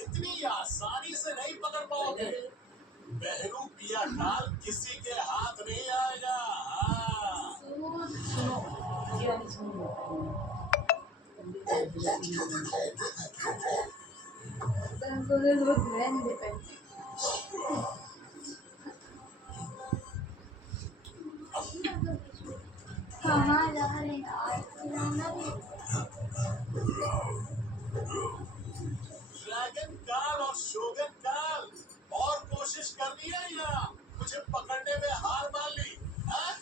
इतनी आसानी से नहीं पकड़ पाओगे। बहरूपिया काल किसी के हाथ नहीं आएगा। कहाँ जा रहे हैं यार? ड्रैगन काल और शोगन काल और कोशिश करनी है या मुझे पकड़ने में हार मान ली? हाँ?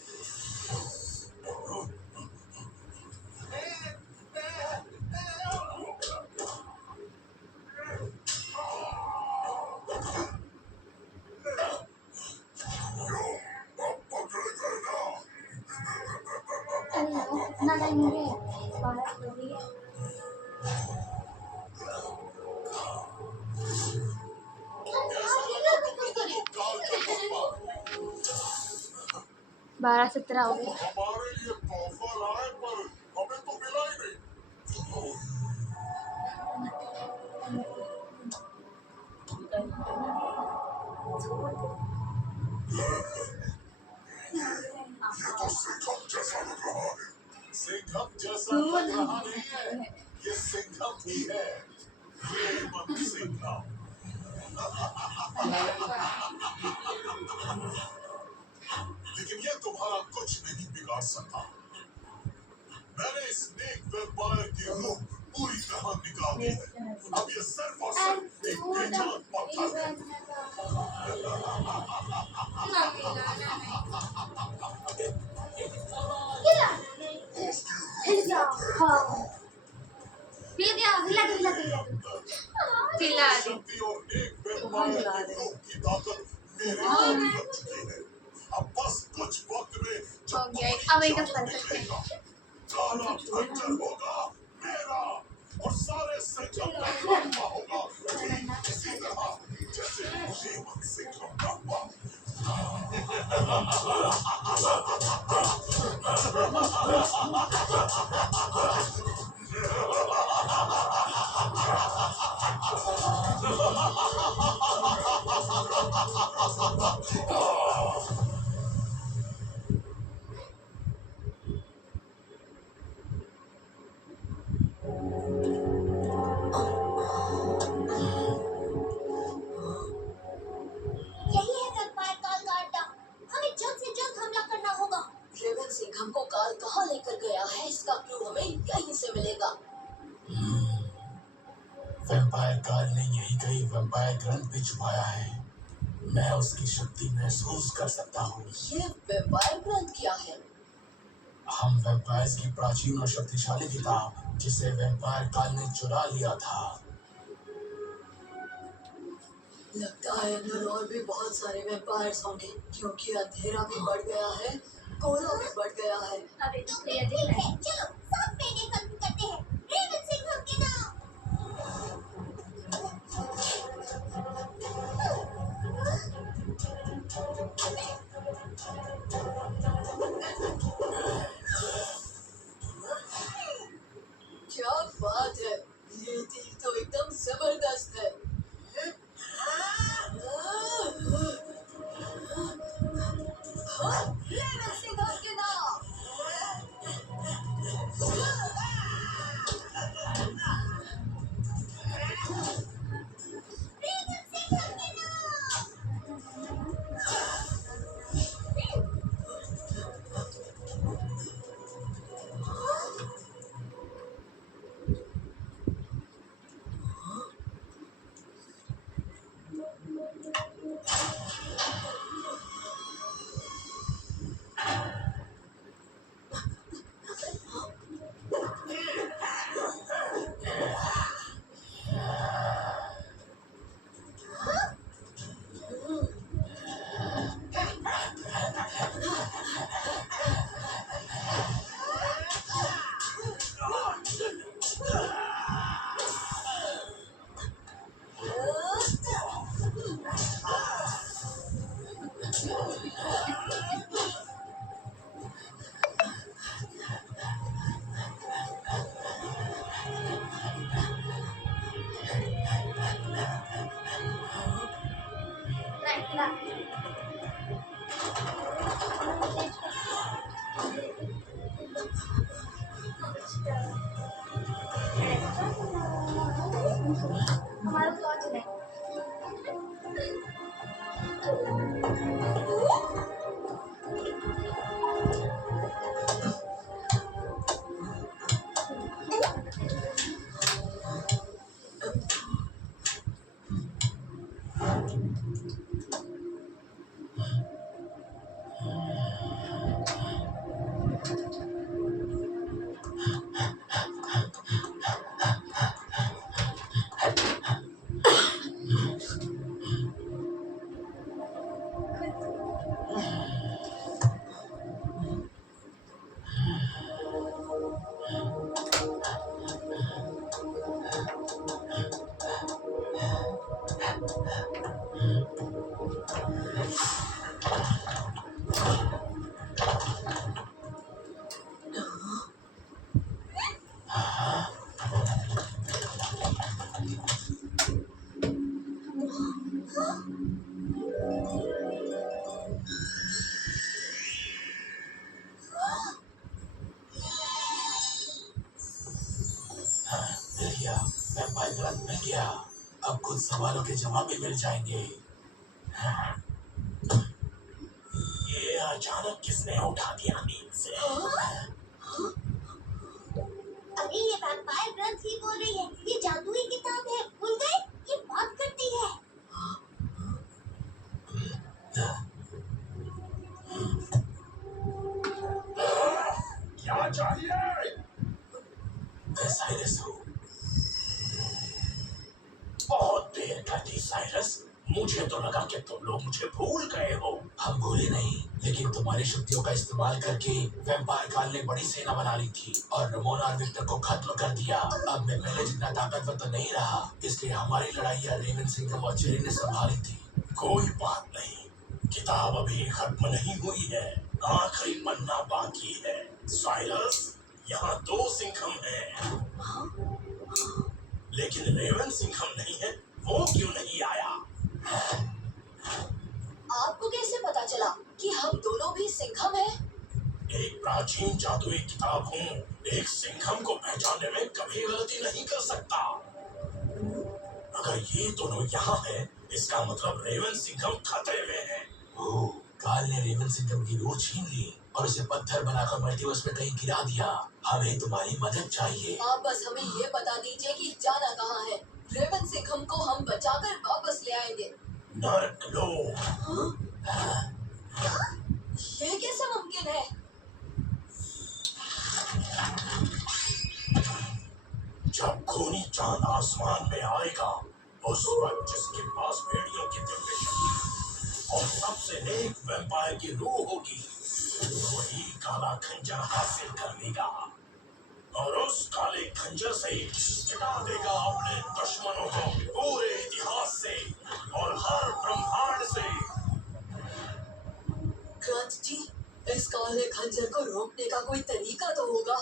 कितना टाइम हो गया? 12 हो गई है। 12-17 हो गए। हमारे लिए तोहफा लाए पर हमें तो मिला ही नहीं। ये तो सिंघम जैसा लग रहा है। सिंघम जैसा लग रहा नहीं है, ये सिंघम ही है। हेमंत सिंघम। लेकिन ये तुम्हारा कुछ नहीं बिगाड़ सकता। मैंने स्नेक वेम्पायर की रूह पूरी तरह निकाल दी है। अब ये सिर्फ और सिर्फ एक बेजान पत्थर है। शक्ति और एक वेम्पायर की रूह की ताकत मेरे अंदर लग चुकी है। अब बस कुछ वक्त में निकलेगा, काला खंजर होगा मेरा और सारे सिंघम का खात्मा होगा ठीक इसी तरह जैसे हेमंत सिंघम का हुआ। हमको काल कहाँ लेकर गया है, इसका क्लू हमें कहीं से मिलेगा। वैम्पायर काल ने यही कहीं वैम्पायर ग्रंथ भी छुपाया है। मैं उसकी शक्ति महसूस कर सकता हूँ। ये वैम्पायर ग्रंथ क्या है? हम वैम्पायर्स की प्राचीन और शक्तिशाली किताब जिसे वैम्पायर काल ने चुरा लिया था। लगता है अंदर और भी बहुत सारे वैम्पायर्स होंगे, क्योंकि अंधेरा भी बढ़ गया है, कोहरा भी बढ़ गया है। ठीक है, चलो सब पेड़े खत्म करते हैं। हेमंत सिंघम के नाम। क्या बात है, ये तीर तो एकदम जबरदस्त है। हेमंत सिंघम के नाम। हमारा तो आज नहीं। मिल गया, वैम्पायर ब्लड मिल गया। अब कुछ सवालों के जवाब भी मिल जाएंगे। ये अचानक किसने उठा दिया नींद से? अरे ये वैम्पायर ग्रंथ ही बोल रही है। ये जादुई किताब है। भूल गए? ये बात करती है। क्या चाहिए? मैं साइरस हूँ। बहुत देर कर दी साइरस। मुझे तो लगा कि तुम लोग मुझे भूल गए हो। हम भूले नहीं, लेकिन तुम्हारी शक्तियों का इस्तेमाल करके वैम्पायर काल ने बड़ी सेना बना ली थी और रमोना और विक्टर को खत्म कर दिया। अब मैं पहले जितना ताकतवर तो नहीं रहा, इसलिए हमारी लड़ाइयाँ रेवन सिंघम और जेरी ने संभाली थी। कोई बात नहीं, किताब अभी खत्म नहीं हुई है। आखिरी पन्ना बाकी है। साइरस, यहाँ 2 सिंघम हैं, लेकिन रेवन सिंघम नहीं है। वो क्यों नहीं आया? आपको कैसे पता चला कि हम दोनों भी सिंघम हैं? एक प्राचीन जादुई किताब हूँ। एक सिंघम को पहचानने में कभी गलती नहीं कर सकता। अगर ये दोनों यहाँ हैं, इसका मतलब रेवन सिंघम खतरे में है। ओह, काल ने रेवन सिंघम की रूह छीन ली और उसे पत्थर बनाकर मल्टीवर्स में कहीं गिरा दिया। हमें तुम्हारी मदद चाहिए। आप बस हमें ये बता दीजिए कि जाना कहाँ है। रेवन सिंघम को हम बचाकर वापस ले आएंगे। नर्कलोक। यह कैसे मुमकिन है? जब खूनी चांद आसमान में आएगा, उस वक्त जिसके पास भेड़ियों की दिव्य शक्ति और सबसे नेक वैम्पायर की रूह होगी, वही काला खंजर हासिल कर लेगा और उस काले खंजर से मिटा देगा अपने दुश्मनों को पूरे इतिहास से और हर ब्रह्मांड से। ग्रंथ जी, इस काले खंजर को रोकने का कोई तरीका तो होगा।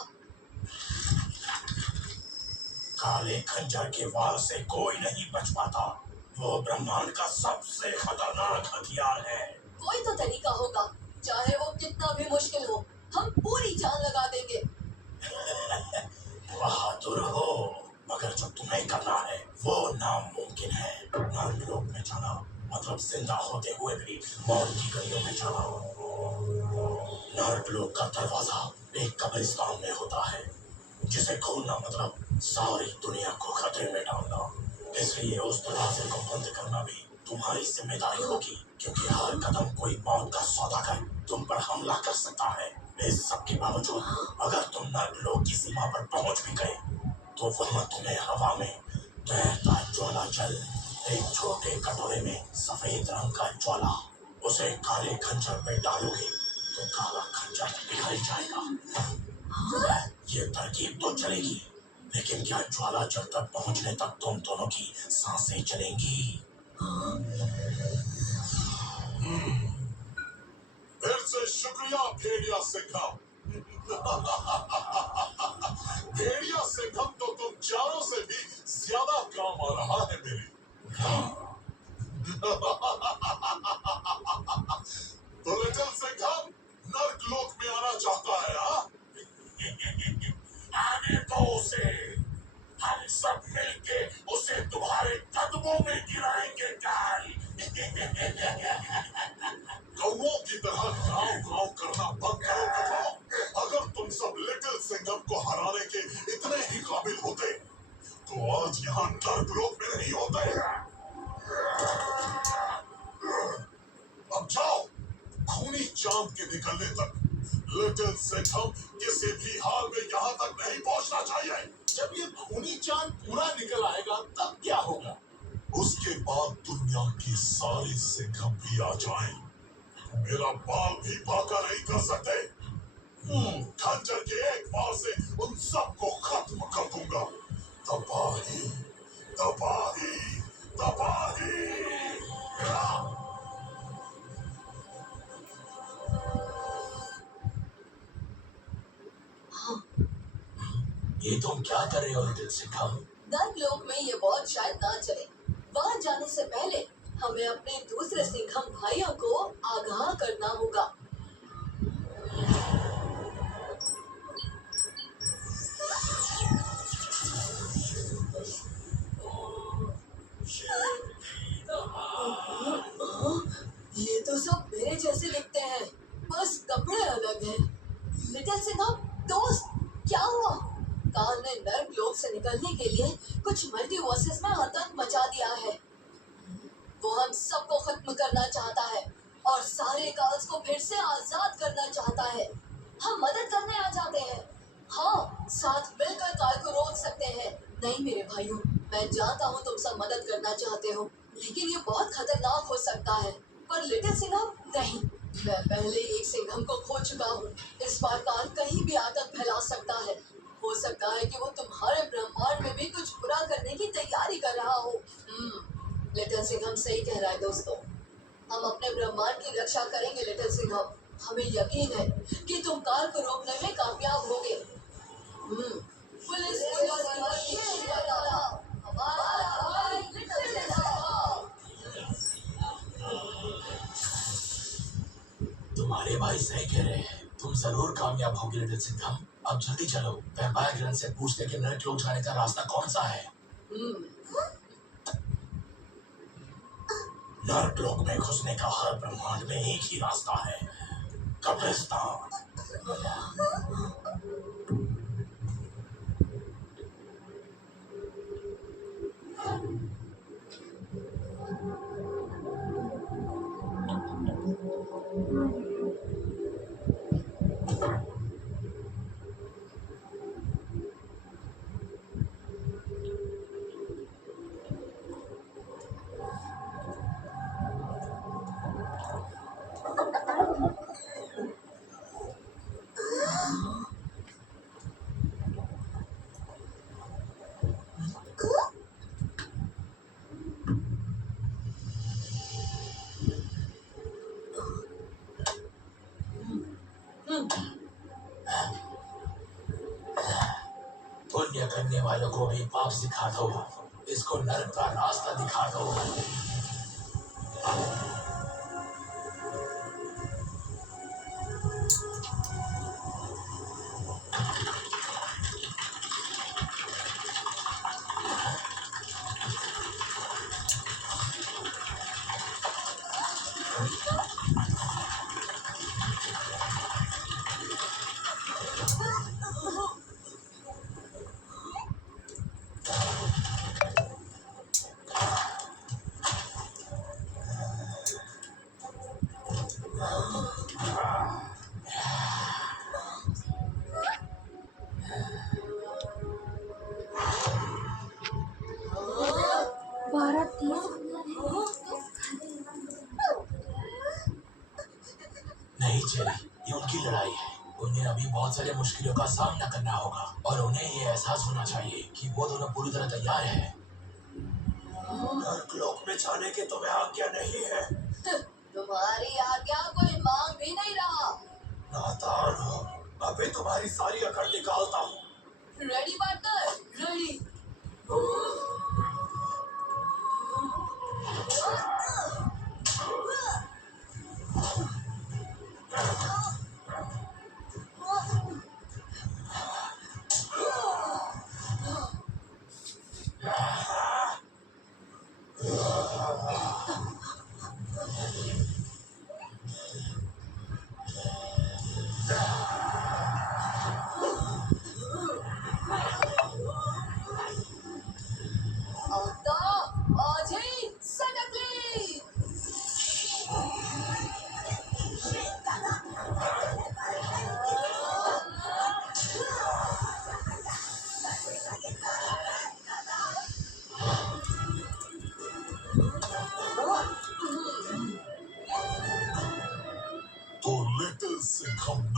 काले खंजर के वार से कोई नहीं बच पाता। वो ब्रह्मांड का सबसे खतरनाक हथियार है। कोई तो तरीका होगा, चाहे वो कितना भी मुश्किल हो। हम पूरी जान लगा देंगे। बहादुर हो, मगर जो तुम्हें करना है वो नामुमकिन है। नर्कलोक में जाना मतलब जिंदा होते हुए भी मौत की गलियों में जाना। नर्कलोक का दरवाजा एक कब्रिस्तान में होता है, जिसे खोलना मतलब सारी दुनिया को खतरे में डालना। इसलिए उस दरवाजे को बंद करना भी तुम्हारी जिम्मेदारी होगी, क्योंकि हर कदम कोई मौत का सौदागर तुम पर हमला कर सकता है। इस सब के बावजूद अगर तुम नर्कलोक की सीमा पर पहुंच भी गए, तो वहां तुम्हें हवा में तैरता ज्वाला जल, एक छोटे कटोरे में सफेद रंग का ज्वाला, उसे काले खंजर में डालोगे तो काला खंजर पिघल जाएगा। ये तरकीब तो चलेगी, लेकिन क्या ज्वाला जल तक पहुंचने तक तुम दोनों की सांसें चलेंगी? फिर से शुक्रिया भेड़िया सिंघम। भेड़िया सिंघम तो तुम चारों से भी ज्यादा काम आ रहा है मेरे। तो लिटिल सिंघम नर्कलोक में आना चाहता है, हाँ? आने दो उसे, हम सब मिलके उसे निकलने तक लिटिल सिंघम किसी भी हाल में यहाँ तक नहीं पहुँचना चाहिए। जब ये खूनी चांद पूरा निकल आएगा तब क्या होगा? उसके बाद दुनिया की सारी सिंघम भी आ जाएं। मेरा बाल भी बाका नहीं कर सकते। खंजर के एक बार से उन सबको खत्म कर दूंगा। तबाही, तबाही, तबाही। ये तुम क्या कर रहे हो लिटिल सिंघम? नर्क लोक में ये वॉच शायद ना चले। वहां जाने से पहले हमें अपने दूसरे सिंघम भाइयों को आगाह करना होगा। ये तो सब मेरे जैसे दिखते हैं, बस कपड़े अलग हैं। लिटिल सिंघम दोस्त, क्या हुआ? काल ने नर्क लोक से निकलने के लिए कुछ मल्टीवर्सेस में आतंक मचा दिया है। वो हम सबको खत्म करना चाहता है और सारे काल्स को फिर से आजाद करना चाहता है। हम मदद करने आ जाते हैं। हाँ, साथ मिलकर काल को रोक सकते हैं। नहीं मेरे भाइयों, मैं जानता हूँ तुम सब मदद करना चाहते हो, लेकिन ये बहुत खतरनाक हो सकता है। पर लिटिल सिंघम नहीं, मैं पहले ही एक सिंघम को खो चुका हूँ। इस बार काल कहीं भी आतंक फैला सकता है। हो सकता है कि वो तुम्हारे ब्रह्मांड में भी कुछ बुरा करने की तैयारी कर रहा हो। लिटिल सिंघम सही कह रहा है दोस्तों। हम अपने ब्रह्मांड की रक्षा करेंगे लिटिल सिंघम। हमें यकीन है कि तुम काल को रोकने में कामयाब होगे। पुलिस हमारा भाई लिटिल सिंघम। तुम्हारे भाई सही कह रहे हैं। तुम जरूर कामयाब होगे लिटिल सिंघम। अब जल्दी चलो, वैम्पायर ग्रंथ से पूछते कि नर्क लोक जाने का रास्ता कौन सा है। नर्क लोक में घुसने का हर ब्रह्मांड में एक ही रास्ता है, कब्रिस्तान। पुण्य करने वालों को भी पाप सिखा दो, इसको नर्क का रास्ता दिखा दो। नहीं चली, ये उनकी लड़ाई है। उन्हें अभी बहुत सारे मुश्किलों का सामना करना होगा और उन्हें ये एहसास होना चाहिए कि वो दोनों पूरी तरह तैयार हैं। नर्क लोक में जाने की तुम्हें आज्ञा नहीं है। तुम्हारी आज्ञा कोई मांग भी नहीं रहा। नादान हो, अभी तुम्हारी सारी अकड़ निकालता हूँ। Ready partner, ready.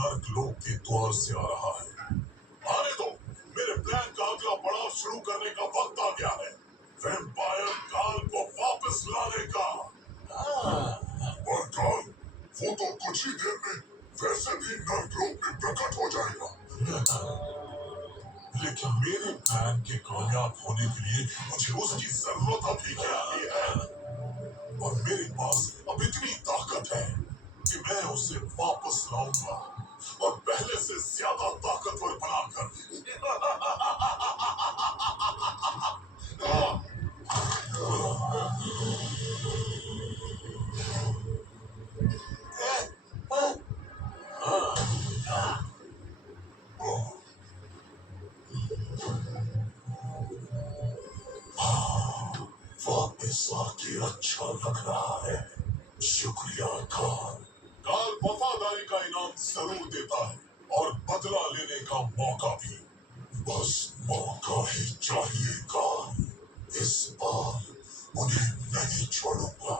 नर्क लोक के द्वार से आ रहा है। आने दो, मेरे प्लान का अगला पड़ाव शुरू करने का वक्त आ गया है। वैम्पायर काल को वापस लाने का। और काल, वो तो कुछ ही देर में वैसे भी नर्क लोक में प्रकट हो जाएगा। लेकिन मेरे प्लान के कामयाब होने के लिए मुझे उसकी जरूरत अभी क्या ही है। और मेरे पास अब इतनी ताकत है कि मैं उसे वापस लाऊंगा और पहले से ज्यादा ताकतवर बनाकर। वापस आके अच्छा लग रहा है। शुक्रिया काल। काल वफादारी का इनाम जरूर देता है और बदला लेने का मौका भी। बस मौका ही चाहिए काल। इस बार उन्हें नहीं छोड़ूंगा।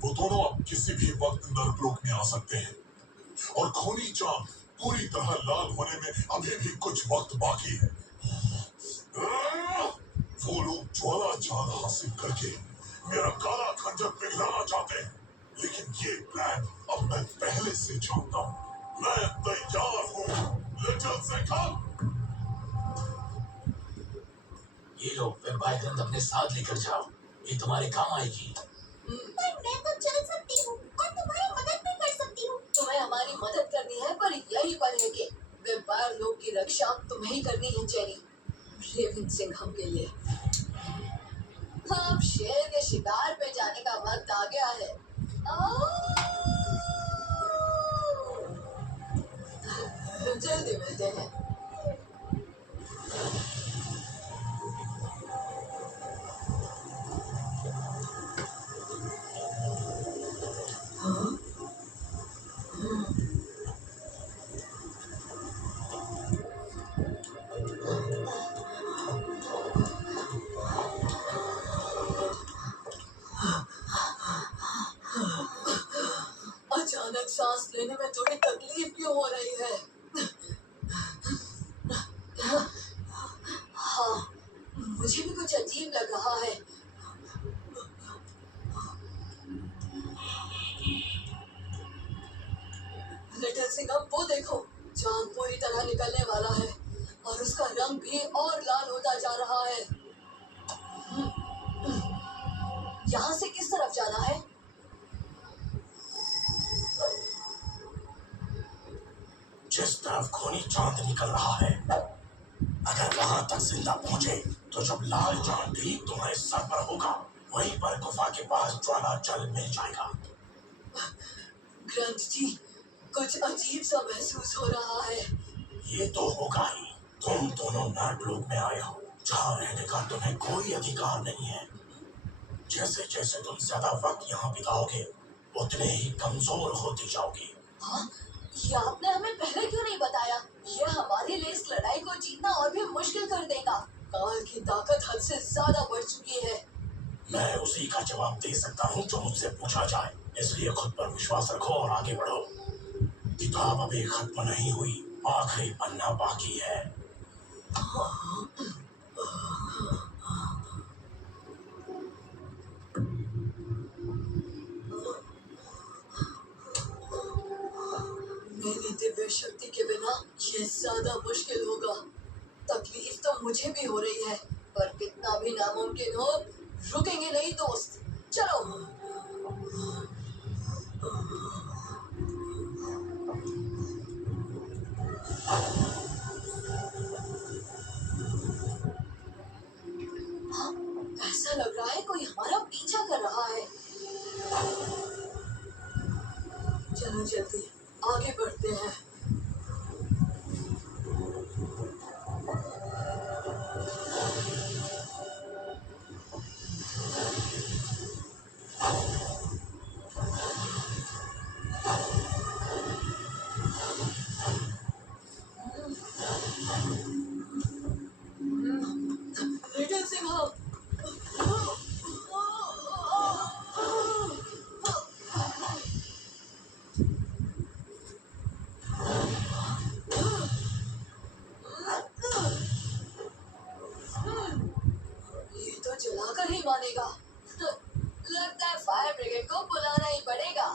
वो दोनों अब किसी भी वक्त नरकलोक में आ सकते हैं और खूनी चांद पूरी तरह लाल होने में अभी भी कुछ वक्त बाकी है। वो लोग ज्वाला चांद हासिल करके मेरा काला खंजर पिघलाना चाहते हैं, लेकिन ये प्लान अब मैं पहले से जानता हूँ। मैं तैयार हूँ। लिटिल से कम। ये लो वैम्पायर गंध अपने साथ लेकर जाओ, ये तुम्हारे काम आएगी। पर मैं तो चल सकती हूँ और तुम्हारी मदद भी कर सकती हूँ। तुम्हें हमारी मदद करनी है, पर यही पर है कि व्यापार लोग की रक्षा तुम्हें ही करनी है जेरी। रेवन सिंघम के लिए अब शेर के शिकार पे जाने का वक्त आ गया है। जल्दी मिलते हैं। अचानक सांस लेने में थोड़ी तकलीफ क्यों हो रही है? हाँ, मुझे भी कुछ अजीब लग रहा है। लिटिल सिंघम, वो देखो, चांद पूरी तरह निकलने वाला है और उसका रंग भी और लाल होता जा रहा है। यहाँ से किस तरफ जाना है? जिस तरफ खूनी चांद निकल रहा है, अगर वहां तक जिंदा पहुंचे तो जब लाल चांद ठीक तुम्हारे सर पर होगा, वहीं पर गुफा के पास ज्वाला जल मिल जाएगा। ग्रंथ जी, कुछ अजीब सा महसूस हो रहा है। ये तो होगा ही। तुम दोनों नर्कलोक में आए हो, जहाँ रहने का तुम्हें कोई अधिकार नहीं है। जैसे जैसे तुम ज्यादा वक्त यहाँ बिताओगे, उतने ही कमजोर होते जाओगे। हाँ, ये आपने हमें पहले क्यों नहीं बताया? ये हमारे लिए इस लड़ाई को जीतना और भी मुश्किल कर देगा। काल की ताकत हद से ज्यादा बढ़ चुकी है। मैं उसी का जवाब दे सकता हूँ जो मुझसे पूछा जाए, इसलिए खुद पर विश्वास रखो और आगे बढ़ो। किताब अभी खत्म नहीं हुई, आखिरी पन्ना बाकी है। मेरी दिव्य शक्ति के बिना ये ज्यादा मुश्किल होगा। तकलीफ तो मुझे भी हो रही है, पर कितना भी नामुमकिन हो, रुकेंगे नहीं दोस्त। चलो। हाँ, ऐसा लग रहा है कोई हमारा पीछा कर रहा है। चलो जल्दी आगे बढ़ते हैं। लिटिल सिंघम, तो जलाकर ही मानेगा। लगता है फायर ब्रिगेड को बुलाना ही पड़ेगा।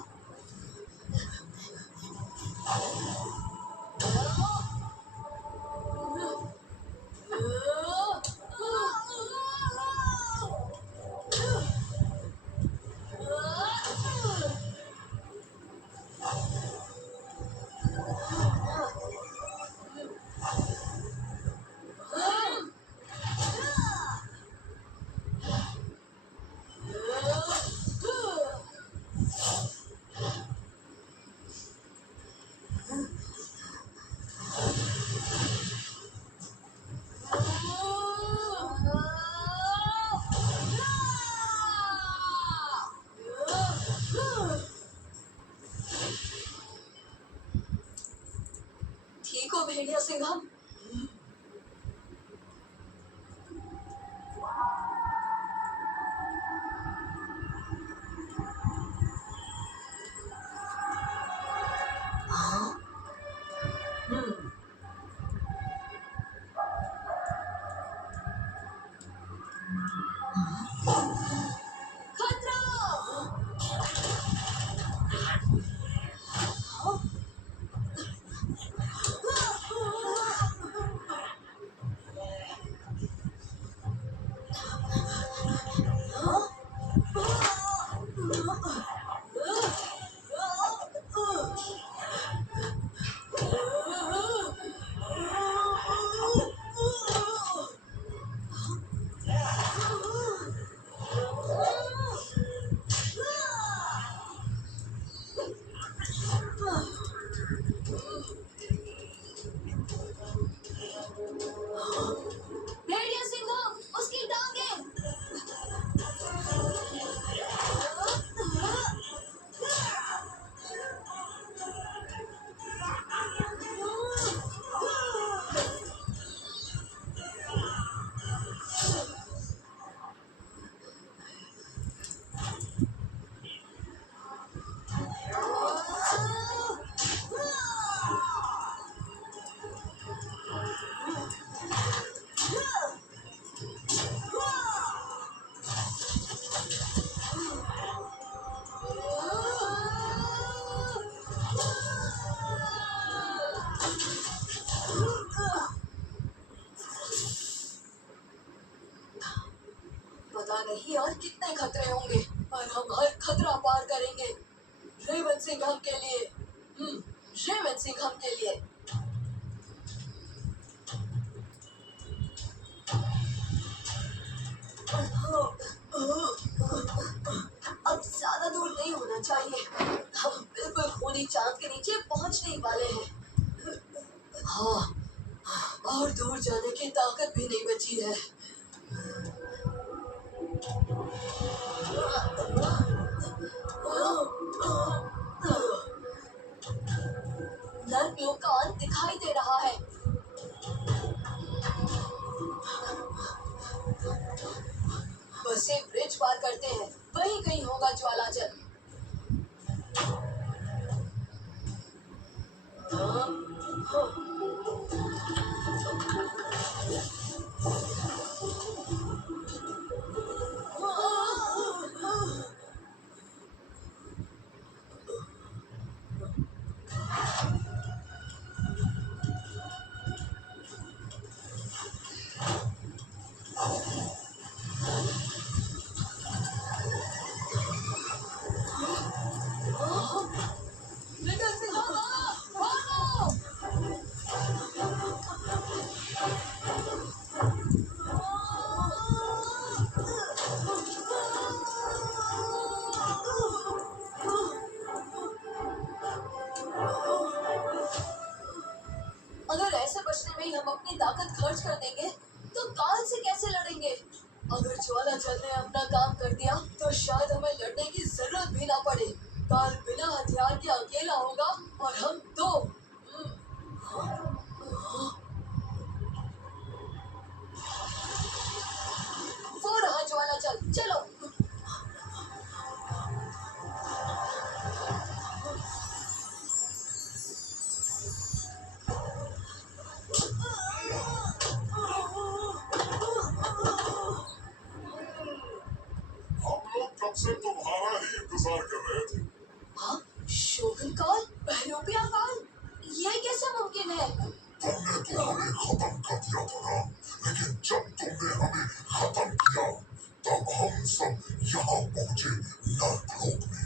ठीक हो भेड़िया सिंघम? खतरा! भेड़िया सिंघम, उसकी टांगें! पता नहीं और कितने खतरे होंगे, पर हम हर खतरा पार करेंगे। रेवंत सिंघम के लिए। रेवंत सिंघम के लिए। अब ज्यादा दूर नहीं होना चाहिए। हम बिल्कुल खूनी चांद के नीचे पहुंचने ही वाले हैं। हाँ, और दूर जाने की ताकत भी नहीं बची है। नर्क लोक का अंत दिखाई दे रहा है। बस एक ब्रिज पार करते हैं, वहीं कहीं होगा ज्वालाजल। निकल से भागो! अगर ऐसे बचने में ही हम अपनी ताकत खर्च कर देंगे तो काल से कैसे लड़ेंगे? अगर ज्वालाजल ने अपना काम कर दिया तो शायद हमें लड़ने की जरूरत भी ना पड़े। काल बिना हथियार के अकेला होगा और हम दो। वो रहा ज्वालाजल, चलो। कब से तुम्हारा ही इंतजार कर रहे थे। हाँ, शोगुन कॉल, बहरूपिया कॉल, ये कैसे मुमकिन है? तुमने तो हमें खत्म कर दिया था ना, लेकिन जब तुमने हमें खत्म किया तब हम सब यहाँ पहुँचे नरकलोक में।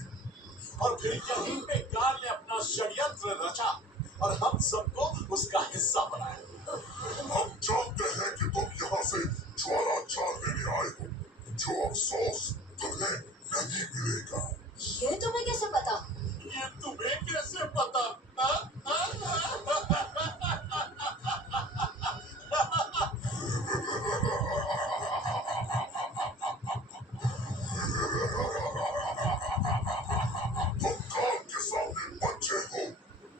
और फिर यहीं पे काल ने अपना षड्यंत्र रचा और हम सबको उसका हिस्सा बनाया। हम जानते हैं कि तुम यहाँ से ज्वाला चाल लेने आए हो, जो अफसोस तुम्हें नहीं मिलेगा। ये तुम्हें कैसे पता? ये तुम्हें कैसे पता? तुम काल के सामने बच्चे हो,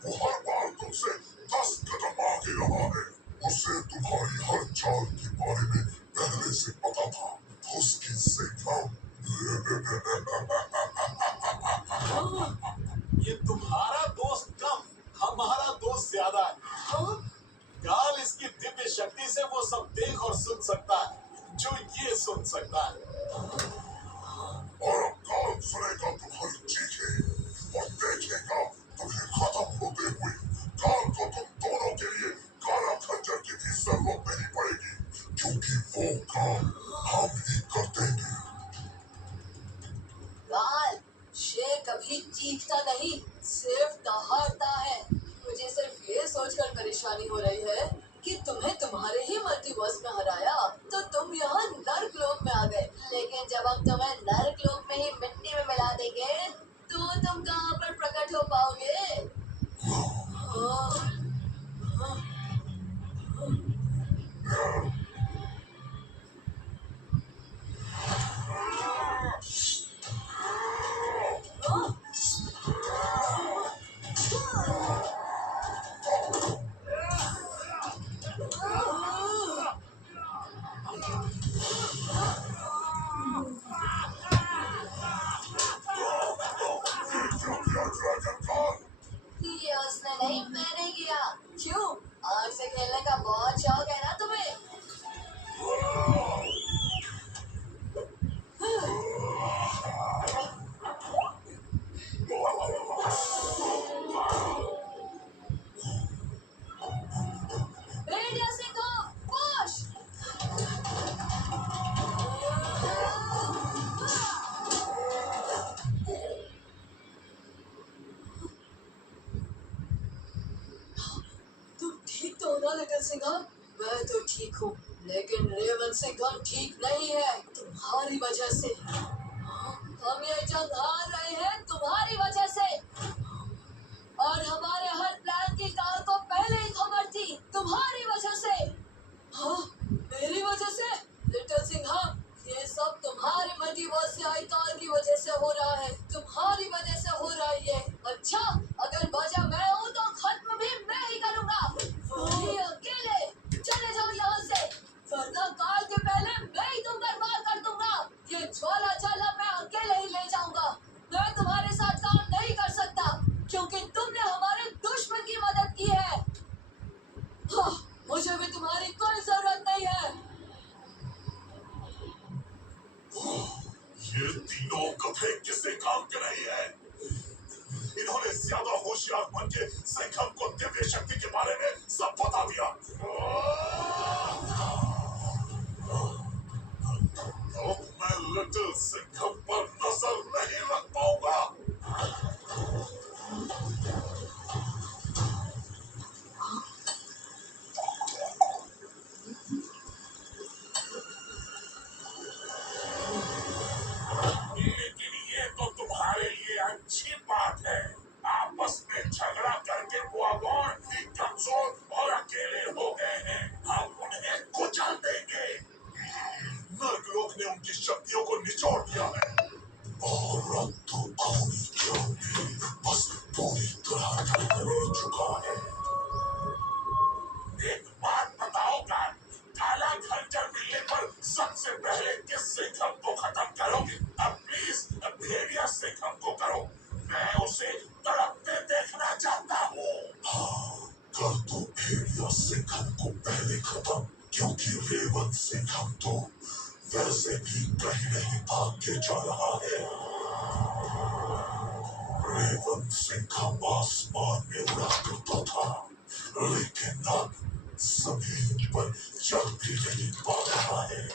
वो हर बार तुमसे 10 कदम आगे रहा है। उसे तुम्हारी हर चाल के बारे में पहले से पता था। उसकी सिंघम ये तुम्हारा दोस्त कम, हमारा दोस्त ज्यादा है। हाँ? काल इसकी दिव्य शक्ति से वो सब देख और सुन सकता है जो ये सुन सकता है। और अब काल सुनेगा तुम्हारी चीखें और देखेगा तुम्हें खत्म होते हुए। काल को तुम दोनों के लिए काला खंजर की भी जरूरत नहीं पड़ेगी, क्योंकि वो काम हम ही कर देंगे। काल, शेर कभी चीखता नहीं, सिर्फ दहाड़ता है। मुझे सिर्फ ये सोचकर परेशानी हो रही है कि तुम्हें तुम्हारे ही मल्टीवर्स में हराया तो तुम यहाँ नर्कलोक में आ गए, लेकिन जब हम तुम्हें नर्कलोक में ही मिट्टी में मिला देंगे तो तुम कहाँ पर प्रकट हो पाओगे? हाँ, हाँ, हाँ। ड्रैगन काल, ये उसने नहीं, मैंने किया। क्यों? आग से खेलने का बहुत शौक है ना तुम्हें? भेड़िया सिंघम, पुश! तुम ठीक तो हो ना लिटिल सिंघम? मैं तो ठीक हूँ, लेकिन रेवन सिंघम ठीक नहीं है, तुम्हारी वजह से। हम ये जंग हार रहे हैं तुम्हारी वजह से, और हमारे हर प्लान की काल को पहले ही खबर थी तुम्हारी वजह से। हाँ, मेरी वजह से? लिटिल सिंघम, ये सब तुम्हारी मल्टीवर्स से आई काल की वजह से हो रहा है, तुम्हारी वजह से हो रहा है ये। अच्छा, अगर वजह मैं हूँ तो खत्म भी मैं ही करूँगा, वही अकेले। चले जाओ यहाँ से, वरना काल के पहले मैं ही तुम पर वार कर दूंगा। ये ज्वाला चाला मैं अकेले ही ले जाऊंगा। मैं तुम्हारे साथ काम नहीं कर सकता, क्योंकि तुमने हमारे दुश्मन की मदद की है। हाँ, मुझे भी तुम्हारी कोई जरूरत नहीं है। ये तीनों गधे किसी काम के नहीं है। इन्होंने ज्यादा होशियार बन के सिंघम को दिव्य शक्ति के बारे में सब बता दिया। अब मैं लिटिल सिंघम पर नजर नहीं रख पाऊंगा। लेकिन ये तो तुम्हारे लिए अच्छी बात है। आपस में झगड़ा करके बुआगॉन भी कमजोर और अकेले हो गए हैं। हम उन्हें कुचल देंगे। नर्कलोक ने उनकी शक्तियों को निचोड़ दिया है, और अब तो खूनी क्रम भी बस पूरी तरह टल चुका है। एक बात बताओ काल, काला खंजर मिलने पर सबसे पहले किस सिंघम को खत्म करोगे? अब प्लीज भेड़िया सिंघम को करो, मैं उसे तड़पते देखना चाहता हूँ। हाँ, कर दो भेड़िया सिंघम को पहले खत्म, क्योंकि रेवन सिंघम तो वैसे भी कहीं नहीं भाग के जा रहा है। रेवंत सिंह का आसमान में उड़ा करता था, लेकिन अब जमीन पर चल भी नहीं पा रहा है।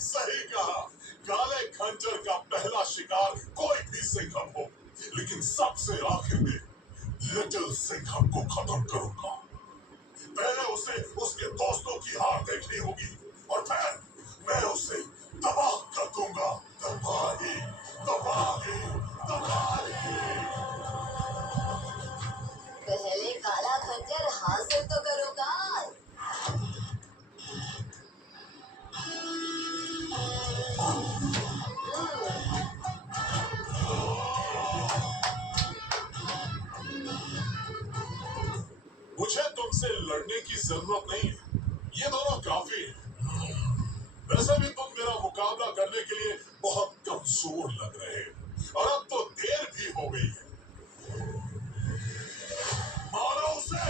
सही कहा। काले खंजर का पहला शिकार कोई भी सिंघम हो, लेकिन सबसे आखिर में लिटिल सिंघम को खत्म करूंगा। पहले उसे उसके दोस्तों की हार देखनी होगी और फिर मैं उसे तबाह कर दूंगा। तबाही, तबाही, तबाही। पहले काला खंजर हासिल तो करो काल। मुझे तुमसे लड़ने की जरूरत नहीं है, ये दोनों काफी है। वैसे भी तुम मेरा मुकाबला करने के लिए बहुत कमजोर लग रहे हो और अब तो देर भी हो गई है। मारो उसे।